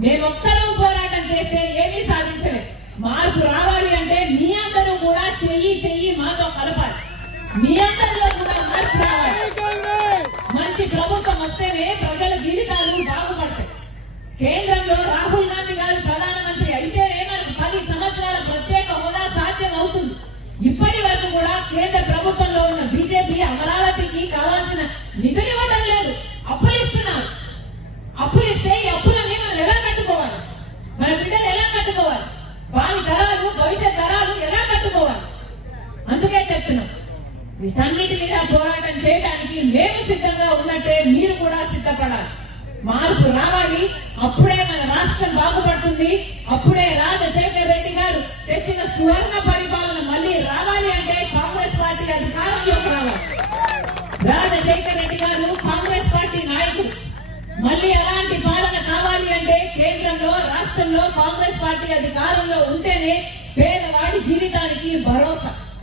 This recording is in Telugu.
మేమొక్కరం పోరాటం చేస్తే ఏమీ సాధించలేదు. మార్పు రావాలి అంటే మీ అందరూ కూడా చెయ్యి మాతో కలపాలి. మీ అందరిలో కూడా మార్పు రావాలి. మంచి ప్రభుత్వం వస్తేనే ప్రజల జీవితాలు బాగుపడతాయి. కేంద్రంలో రాహుల్ గాంధీ గారు ప్రధానమంత్రి అయితేనే మనకు 10 సంవత్సరాల ప్రత్యేక హోదా సాధ్యం అవుతుంది. ఇప్పటి వరకు కూడా కేంద్ర ప్రభుత్వంలో ఉన్న బీజేపీ అమరావతికి కావాల్సిన నిధులు ఇవ్వడం లేదు. అప్పులిస్తున్నారు. అప్పులిస్తే ఈ అప్పులన్నీ మనం ఎలా కట్టుకోవాలి? మన బిడ్డలు ఎలా కట్టుకోవాలి? భావి తరాలు, భవిష్యత్ తరాలు ఎలా కట్టుకోవాలి? అందుకే చెప్తున్నాం, వీటన్నిటి మీద పోరాటం చేయడానికి మేము సిద్ధంగా ఉన్నట్టే మీరు కూడా సిద్ధపడాలి. మార్పు రావాలి. అప్పుడే మన రాష్ట్రం బాగుపడుతుంది. అప్పుడే రాజశేఖర్ రెడ్డి గారు తెచ్చిన సువర్ణ పరిపాలన మళ్ళీ రావాలి అంటే కాంగ్రెస్ పార్టీ అధికారంలోకి రావాలి. రాజశేఖర్ రెడ్డి గారు కాంగ్రెస్ పార్టీ నాయకుడు. మళ్ళీ అలాంటి పాలన కావాలి అంటే కేంద్రంలో, రాష్ట్రంలో కాంగ్రెస్ పార్టీ అధికారంలో ఉంటేనే పేదవాడి జీవితానికి భరోసా.